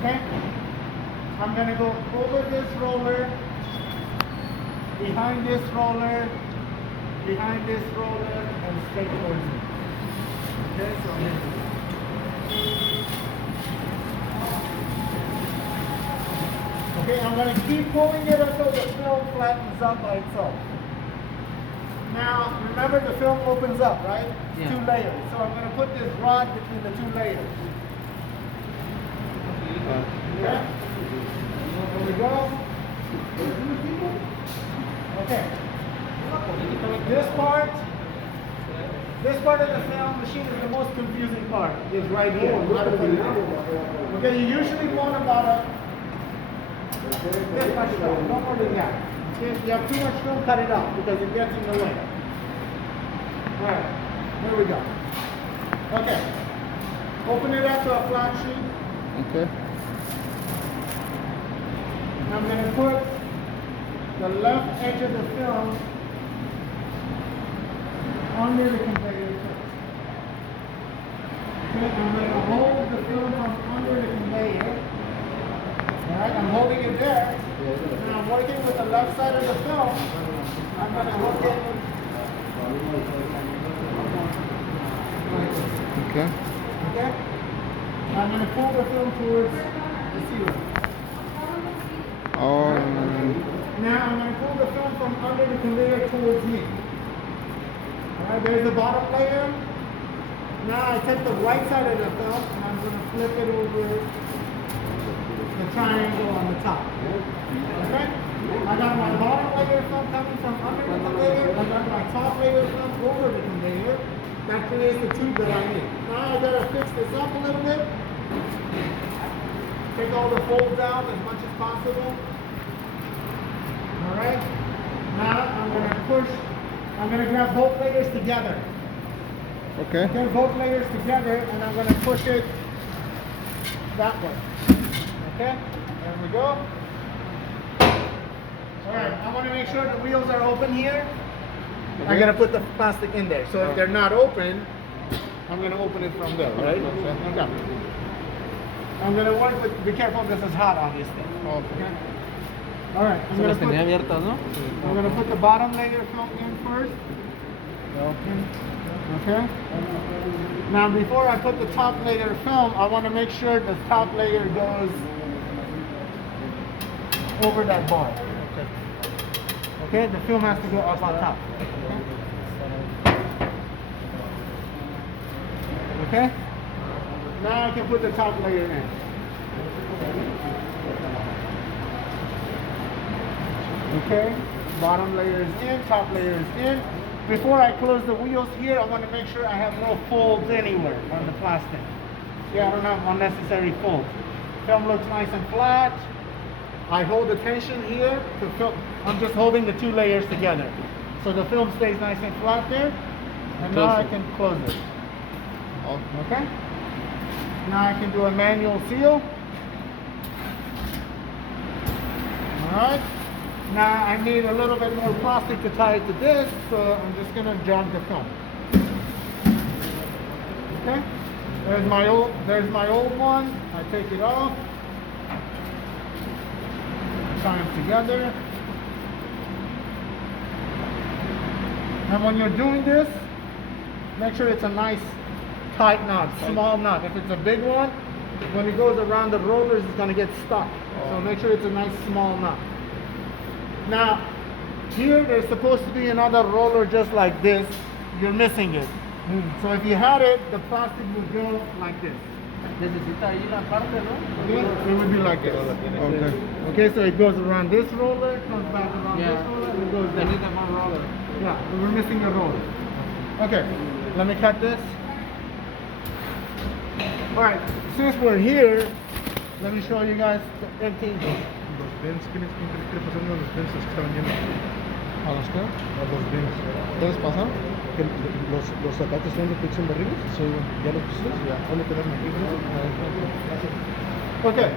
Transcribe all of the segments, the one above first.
Okay? I'm gonna go over this roller, behind this roller, and straight towards me. Okay, so here we go. Okay, I'm going to keep pulling it until the film flattens up by itself. Now, remember the film opens up, right? Yeah. 2 layers. So I'm going to put this rod between the 2 layers. Okay? Here we go. Okay. This part of the film machine is the most confusing part. Is right here. Okay, you usually want about this much film, no more than that. If you have too much film, cut it out because it gets in the way. Alright, here we go. Okay. Open it up to a flat sheet. Okay. I'm going to put the left edge of the film under the conveyor first. Okay, I'm going to hold the film from under the conveyor. Alright, I'm holding it there. And I'm working with the left side of the film. I'm going to hook it. Okay. Okay? I'm going to pull the film towards the ceiling. Now I'm going to pull the film from under the conveyor towards me. Alright, there's the bottom layer. Now I take the right side of the film and I'm going to flip it over the triangle on the top. Okay? I got my bottom layer film coming from under the conveyor. I got my top layer film over the conveyor. That creates the tube that I need. Now I gotta fix this up a little bit. Take all the folds out as much as possible. Alright? Now I'm gonna grab both layers together. Okay. Okay, both layers together, and I'm gonna push it that way. Okay? There we go. Alright, I want to make sure the wheels are open here. I'm going to put the plastic in there. So if they're not open, I'm going to open it from there, right? Okay. I'm going to work with, be careful, this is hot obviously. Okay. Alright, I'm going to put the bottom layer film in first. Okay. Now before I put the top layer film, I want to make sure the top layer goes over that bar. Okay, the film has to go up on top. Okay? Now I can put the top layer in. Okay? Bottom layer is in, top layer is in. Before I close the wheels here, I want to make sure I have no folds anywhere on the plastic. Yeah, I don't have unnecessary folds. Film looks nice and flat. I hold the tension here to film. I'm just holding the 2 layers together. So the film stays nice and flat there. And now I can close it. Okay? Now I can do a manual seal. Alright. Now I need a little bit more plastic to tie it to this, so I'm just going to jog the film. Okay? There's my old one. I take it off. Tie them together. And when you're doing this, make sure it's a nice tight knot, small knot. If it's a big one, when it goes around the rollers, it's going to get stuck. So make sure it's a nice small knot. Now, here there's supposed to be another roller just like this. You're missing it. So if you had it, the plastic would go like this. Okay? It would be like this. Okay. Okay, so it goes around this roller, comes back around this roller, and it goes there. Yeah, we're missing a roller. Okay, let me cut this. Alright, since we're here, let me show you guys the empty. ¿Qué le pasaron a los bens que estaban llenos? ¿A los qué? A los bens. ¿Qué les pasó? Que los zapatos son de pinche barriles. Sí. ¿Ya los pusiste? Ya. ¿Dónde quedaron aquí? Okay,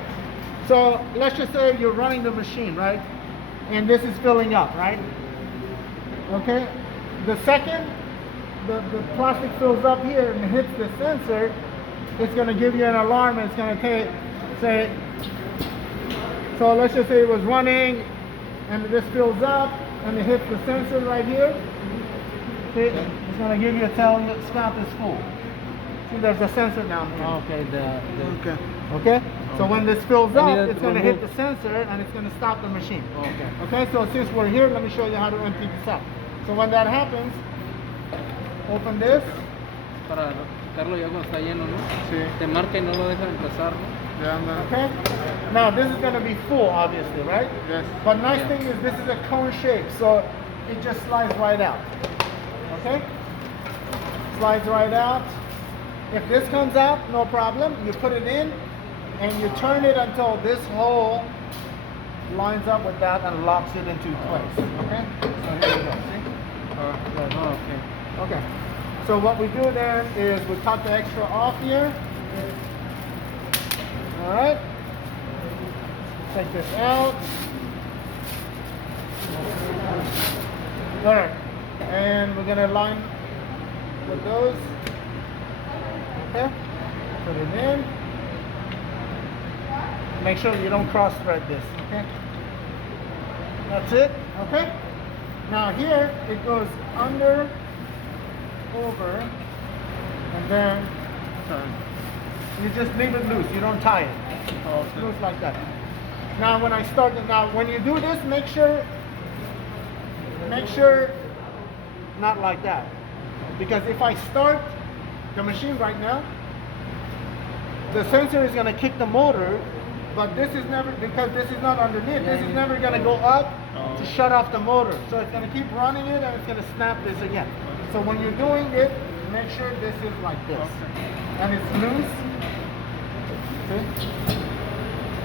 so let's just say you're running the machine, right? And this is filling up, right? Okay, the second the plastic fills up here and hits the sensor, it's going to give you an alarm and it's going to say So let's just say it was running and this fills up and it hits the sensor right here. See, it's going to give you a tell that stop is full. See, there's a sensor down here. Okay, Okay. Okay? So when this fills And up, you it's going to hit remove- the sensor and it's going to stop the machine. Okay. Okay, so since we're here, let me show you how to empty this out. So when that happens, open this. Para Carlos ya cuando está lleno, ¿no? Sí. Te marca y no lo deja empezar, ¿no? Ya anda. Okay? Now this is going to be full, obviously, right? Yes. But nice thing is this is a cone shape, so it just slides right out. Okay? Slides right out. If this comes out, no problem. You put it in and you turn it until this hole lines up with that and locks it into place. Okay? So here we go. See? Good. Oh, okay. Okay. So what we do then is we cut the extra off here. All right. Take this out. All right. And we're gonna line with those. Okay. Put it in. Make sure you don't cross thread this. Okay. That's it. Okay. Now here it goes under, over, and then you just leave it loose. You don't tie it. It's loose like that. Now when I start it, now when you do this, make sure not like that. Because if I start the machine right now, the sensor is going to kick the motor, but this is never, because this is not underneath, this is never going to go up to shut off the motor. So it's going to keep running it and it's going to snap this again. So when you're doing it, make sure this is like this. And it's loose. See?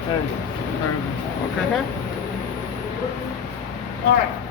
There you go. Okay. Okay? All right.